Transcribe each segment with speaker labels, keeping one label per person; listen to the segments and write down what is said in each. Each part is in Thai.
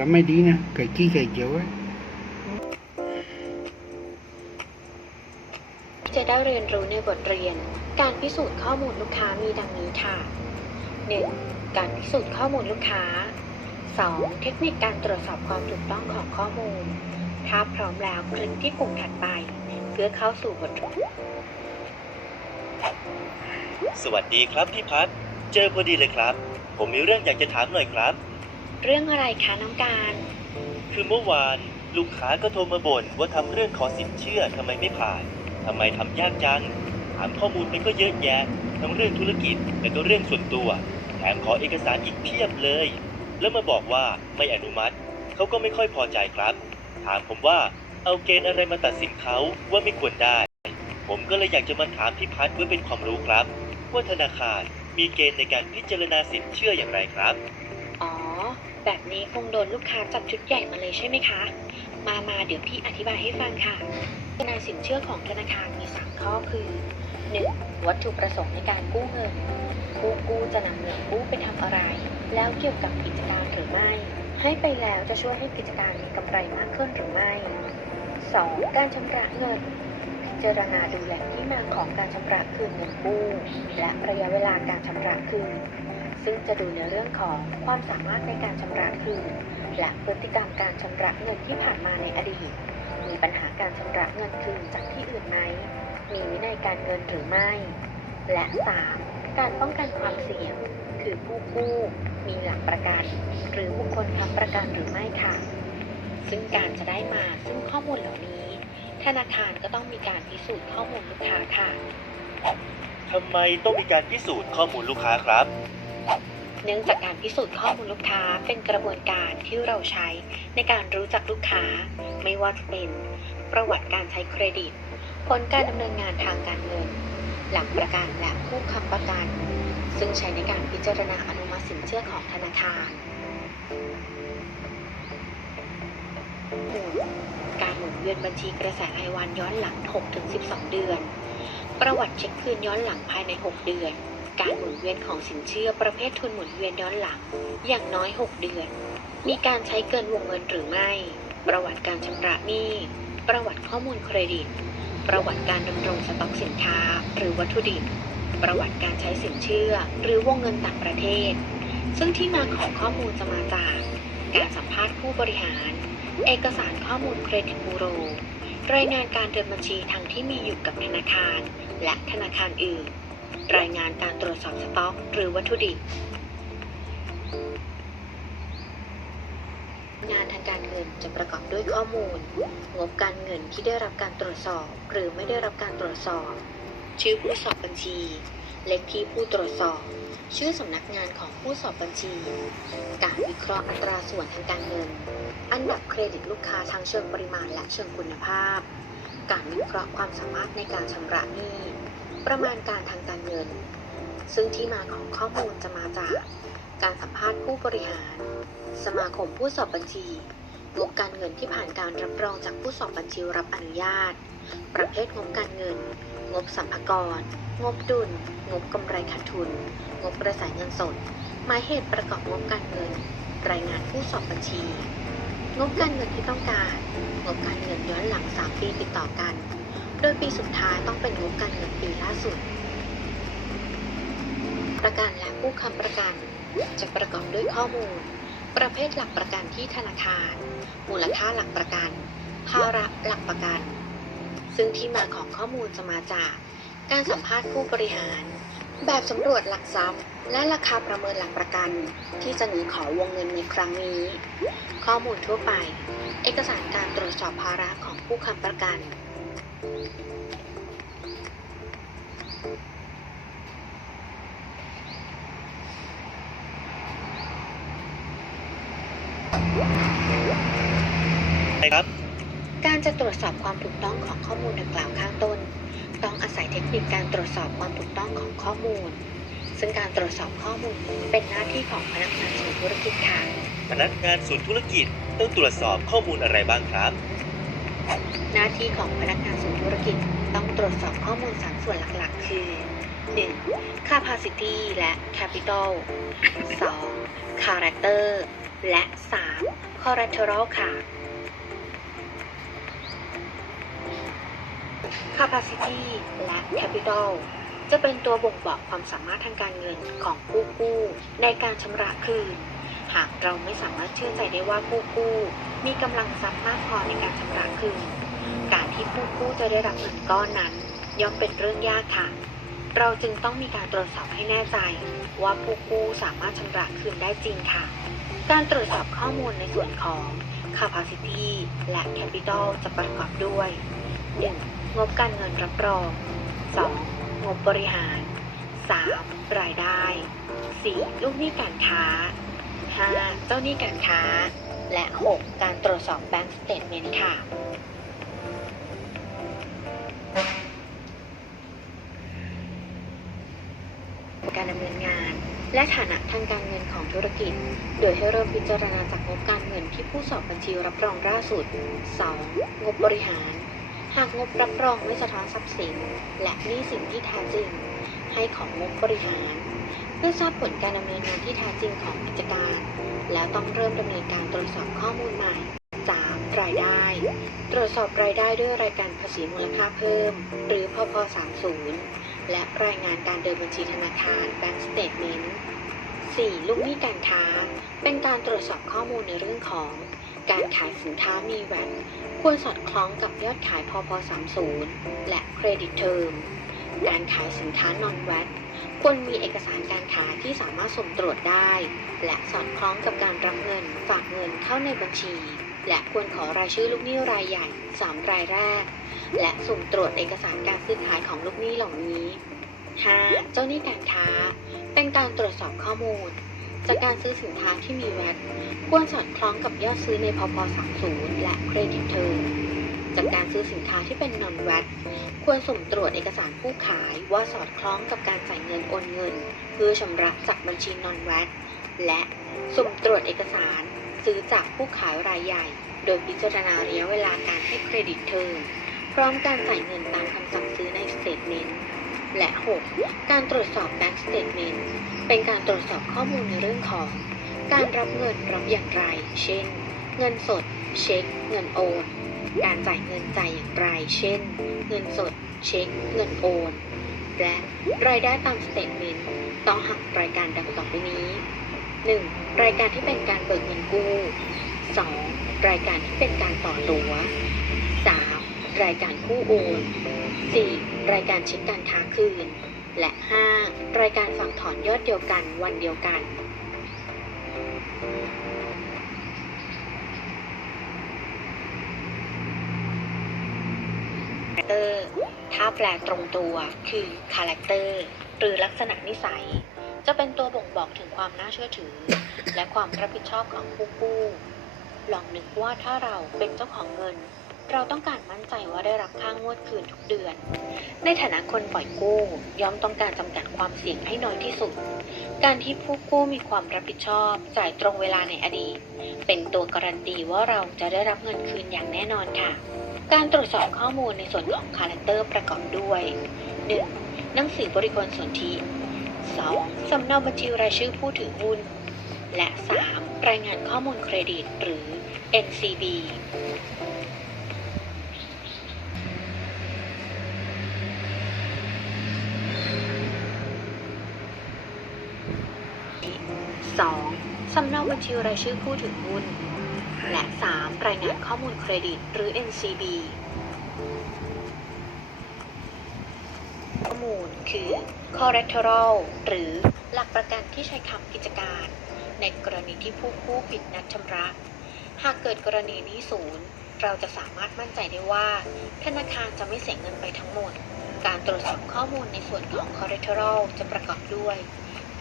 Speaker 1: จำไม่ดีนะ ไก่กี้ไก่เขียวไว้
Speaker 2: จะได้เรียนรู้ในบทเรียน การพิสูจน์ข้อมูลลูกค้ามีดังนี้ค่ะ 1. การพิสูจน์ข้อมูลลูกค้า 2. เทคนิคการตรวจสอบความถูกต้องของข้อมูล ถ้าพร้อมแล้วคลิกที่ปุ่มถัดไป เพื่อเข้าสู่บทเรียน
Speaker 3: สวัสดีครับพี่พัดเจอพอดีเลยครับ ผมมีเรื่องอยากจะถามหน่อยครับ
Speaker 2: เรื่องอะไรคะน้องการ
Speaker 3: คือเมื่อวานลูกค้าก็โทรมาบ่นว่าทำเรื่องขอสินเชื่อทำไมไม่ผ่านทำไมทำยากจัง ถามข้อมูลไปก็เยอะแยะ ทั้งเรื่องธุรกิจและก็เรื่องส่วนตัว แถมขอเอกสารอีกเพียบเลย แล้วมาบอกว่าไม่อนุมัติ เขาก็ไม่ค่อยพอใจครับ ถามผมว่าเอาเกณฑ์อะไรมาตัดสินเขาว่าไม่ควรได้ ผมก็เลยอยากจะมาถามพี่พัดเพื่อเป็นความรู้ครับ ว่าธนาคารมีเกณฑ์ในการพิจารณาสินเชื่ออย่างไรครับ
Speaker 2: อ๋อ แบบนี้คงโดนลูกค้าจับชุดใหญ่มาเลยใช่ไหมคะ มามาเดี๋ยวพี่อธิบายให้ฟังค่ะพิจารณาสินเชื่อของธนาคารมี 3 ข้อคือ 1. วัตถุประสงค์ในการกู้เงิน ผู้กู้จะนำเงินกู้ไปทำอะไร แล้วเกี่ยวกับกิจการหรือไม่ ให้ไปแล้วจะช่วยให้กิจการมีกำไรมากขึ้นหรือไม่ 2. การชำระเงินพิจารณาดูแหล่งที่มาของการชำระคืนเงินกู้ และระยะเวลาการชำระคืน ซึ่งจะดูในเรื่องของความสามารถในการชำระคืนและพฤติกรรมการชำระเงินที่ผ่านมาในอดีต มีปัญหาการชำระเงินคืนจากที่อื่นไหม มีวินัยการเงินหรือไม่ และ 3. การป้องกันความเสี่ยง คือผู้กู้มีหลักประกัน หรือบุคคลค้ำประกันหรือไม่ค่ะ ซึ่งการจะได้มาซึ่งข้อมูลเหล่านี้ ธนาคารก็ต้องมีการพิสูจน์ข้อมูลลูกค้าค่ะ
Speaker 3: ทำไมต้องมีการพิสูจน์ข้อมูลลูกค้าครับ
Speaker 2: เนื่องจากการพิสูจน์ข้อมูลลูกค้าเป็นกระบวนการที่เราใช้ในการรู้จักลูกค้า ไม่ว่าจะเป็น ประวัติการใช้เครดิต ผลการดำเนินงานทางการเงิน หลักประกันและผู้ค้ำประกัน ซึ่งใช้ในการพิจารณาอนุมัติสินเชื่อของธนาคารการหมุนเวียนบัญชีกระแสรายวันย้อนหลัง 6-12 เดือน ประวัติเช็คคืนย้อนหลังภายใน 6 เดือน การหมุนเวียนของสินเชื่อประเภททุนหมุนเวียนย้อนหลัง อย่างน้อย 6 เดือน มีการใช้เกินวงเงินหรือไม่ ประวัติการชำระหนี้ ประวัติข้อมูลเครดิต ประวัติการดำรงสต็อกสินค้า หรือวัตถุดิบ ประวัติการใช้สินเชื่อ หรือวงเงินต่างประเทศ ซึ่งที่มาของข้อมูลจะมาจาก การสัมภาษณ์ผู้บริหาร เอกสารข้อมูลเครดิตบูโร รายงานการเดินบัญชีทางที่มีอยู่กับธนาคาร และธนาคารอื่น รายงานการตรวจสอบสต็อก หรือวัตถุดิบ งานทางการเงินจะประกอบด้วยข้อมูล งบการเงินที่ได้รับการตรวจสอบ หรือไม่ได้รับการตรวจสอบ ชื่อผู้สอบบัญชี เลขที่ผู้ตรวจสอบ ชื่อสำนักงานของผู้สอบบัญชี การวิเคราะห์อัตราส่วนทางการเงิน อันดับเครดิตลูกค้าทั้งเชิงปริมาณและเชิงคุณภาพ การวิเคราะห์ความสามารถในการชำระหนี้ ประมาณการทางการเงิน ซึ่งที่มาของข้อมูลจะมาจาก การสัมภาษณ์ผู้บริหาร สมาคมผู้สอบบัญชีงบการเงินที่ผ่านการรับรองจากผู้สอบบัญชีรับอนุญาต ประเภทงบการเงิน งบสัมภากรงบดุล งบกำไรขาดทุน งบกระแสเงินสด หมายเหตุประกอบงบการเงิน รายงานผู้สอบบัญชี งบการเงินที่ต้องการ งบการเงินย้อนหลัง 3 ปีติดต่อกัน โดยปีสุดท้ายต้องเป็นงบการเงินปีล่าสุด ประกันและผู้ค้ำประกันจะประกอบด้วยข้อมูล ประเภทหลักประกันที่ธนาคาร มูลค่าหลักประกัน ภาระหลักประกัน ซึ่งที่มาของข้อมูลจะมาจาก การสัมภาษณ์ผู้บริหาร แบบสำรวจหลักทรัพย์ และราคาประเมินหลักประกัน ที่จะหนีขอวงเงินในครั้งนี้ ข้อมูลทั่วไป เอกสารการตรวจสอบภาระของผู้ค้ำประกัน
Speaker 3: ครับ
Speaker 2: การจะตรวจสอบความถูกต้องของข้อมูลดังกล่าวข้างต้น ต้องอาศัยเทคนิคการตรวจสอบความถูกต้องของข้อมูล ซึ่งการตรวจสอบข้อมูลนี้เป็นหน้าที่ของพนักงานศูนย์ธุรกิจค่ะ
Speaker 3: พนักงานศูนย์ธุรกิจต้องตรวจสอบข้อมูลอะไรบ้างครับ
Speaker 2: หน้าที่ของพนักงานศูนธุรกิจต้องตรวจสอบข้อมูลสามส่วนหลักๆ คือ 1. capacity และ capital 2. character และ 3. collateral ค่ะ capacity และ capital จะเป็นตัวบ่งบอกความสามารถทางการเงินของผู้กู้ในการชำระคืน หากเราไม่สามารถเชื่อใจได้ว่าผู้กู้ มีกำลังทรัพย์มากพอในการชำระคืน การที่ผู้กู้จะได้รับเงินก้อนนั้น ย่อมเป็นเรื่องยากค่ะ เราจึงต้องมีการตรวจสอบให้แน่ใจ ว่าผู้กู้สามารถชำระคืนได้จริงค่ะ การตรวจสอบข้อมูลในส่วนของ capacity และ capital จะประกอบด้วย 1. งบการเงินรับรอง 2. งบบริหาร 3. รายได้ 4. ลูกหนี้การค้า 5. เจ้าหนี้การค้า และ 6. การตรวจสอบ Bank Statement ค่ะ การดำเนินงาน และฐานะทางการเงินของธุรกิจ โดยให้เริ่มพิจารณาจากงบการเงินที่ผู้สอบบัญชีรับรองล่าสุด 2. งบบริหาร หากงบรับรองไม่สะท้อนทรัพย์สิน และหนี้สินที่แท้จริง ให้ของงบบริหาร เพื่อทราบผลการดำเนินงานที่แท้จริงของกิจการ แล้วต้องเริ่มดำเนินการตรวจสอบข้อมูลใหม่ 3. รายได้ ตรวจสอบรายได้ด้วยรายการภาษีมูลค่าเพิ่ม หรือพพ30 และรายงานการเดินบัญชีธนาคาร Bank Statement 4. ลูกหนี้การค้า เป็นการตรวจสอบข้อมูลในเรื่องของ การขายสินค้ามีแวตควรสอดคล้องกับยอดขายพพ30 และเครดิตเทอม การขายสินค้านอนแวตควรมีเอกสารการขายที่สามารถส่งตรวจได้ และสอดคล้องกับการรับเงินฝากเงินเข้าในบัญชี และควรขอรายชื่อลูกหนี้รายใหญ่ 3 รายแรก และสุ่มตรวจเอกสารการซื้อขายของลูกหนี้เหล่านี้ 5. เจ้าหนี้การค้า เป็นการตรวจสอบข้อมูล จากการซื้อสินค้าที่มีแวตควรสอดคล้องกับยอดซื้อในพพ30 และเครดิตเทอม จากการซื้อสินค้าที่เป็นนอนแวตควรสุ่มตรวจเอกสารผู้ขายว่าสอดคล้องกับการจ่ายเงินโอนเงิน เพื่อชำระจากบัญชีนอนแวตและสุ่มตรวจเอกสารซื้อจากผู้ขายรายใหญ่ โดยพิจารณาระยะเวลาการให้เครดิตเทอมพร้อมการจ่ายเงินตามคำสั่งซื้อในสเตทเมนต์และ 6. การตรวจสอบ Bank Statement เป็นการตรวจสอบข้อมูลในเรื่องของ การรับเงินรับอย่างไร เช่น เงินสด เช็ค เงินโอน การจ่ายเงินจ่ายอย่างไร เช่น เงินสด เช็ค เงินโอน และรายได้ตามสเตทเมนต์ต้องหักรายการดังต่อไปนี้ 1. รายการที่เป็นการเบิกเงินกู้ 2. รายการที่เป็นการต่อตัว 3. รายการกู้โอน 4. รายการเช็คการค้าคืน และ 5. รายการฝากถอนยอดเดียวกันวันเดียวกัน ถ้าแปลตรงตัวคือคาแรคเตอร์หรือลักษณะนิสัย จะเป็นตัวบ่งบอกถึงความน่าเชื่อถือ และความรับผิดชอบของผู้กู้ลองนึกว่าถ้าเราเป็นเจ้าของเงิน เราต้องการมั่นใจว่าได้รับค่างวดคืนทุกเดือน ในฐานะคนปล่อยกู้ย่อมต้องการจำกัดความเสี่ยงให้น้อยที่สุด การที่ผู้กู้มีความรับผิดชอบ จ่ายตรงเวลาในอดีต เป็นตัวการันตีว่าเราจะได้รับเงินคืนอย่างแน่นอนค่ะ การตรวจสอบข้อมูลในส่วนของคาแรคเตอร์ประกอบด้วย 1. หนังสือบริกรสนธิ 2. สำเนาบัญชีรายชื่อผู้ถือหุ้น และ 3. รายงานข้อมูลเครดิตหรือ NCB 2. สำเนาบัญชีรายชื่อผู้ถือหุ้น และ 3. รายงานข้อมูลเครดิต หรือ NCB ข้อมูลคือ collateral หรือหลักประกันที่ใช้ค้ำกิจการ ในกรณีที่ผู้กู้ผิดนัดชำระ หากเกิดกรณีนี้ศูนย์ เราจะสามารถมั่นใจได้ว่า ธนาคารจะไม่เสียเงินไปทั้งหมด การตรวจสอบข้อมูลในส่วนของ collateral จะประกอบด้วย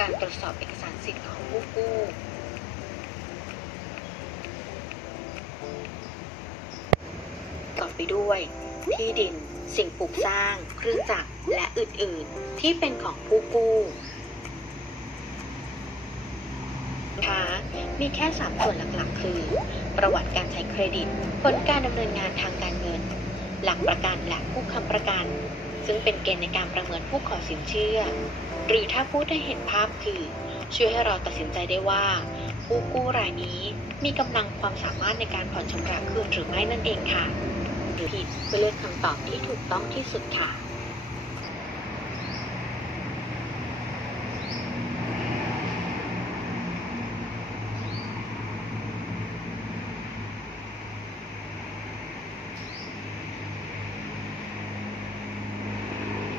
Speaker 2: การตรวจสอบเอกสารสิทธิ์ของผู้กู้ ประกอไปด้วย ที่ดิน สิ่งปลูกสร้าง เครื่องจักรและอื่นๆ ที่เป็นของผู้กู้คะมีแค่ 3 ส่วนหลักๆ คือ ประวัติการใช้เครดิต ผลการดำเนินงานทางการเงิน หลักประกันและผู้ค้ำประกัน ซึ่งเป็นเกณฑ์ในการประเมินผู้ขอสินเชื่อ หรือถ้าพูดให้เห็นภาพคือ ช่วยให้เราตัดสินใจได้ว่า ผู้กู้รายนี้มีกำลังความสามารถในการผ่อนชำระคืนหรือไม่นั่นเองค่ะหรือผิดเพื่อเลือกคำตอบที่ถูกต้องที่สุดค่ะ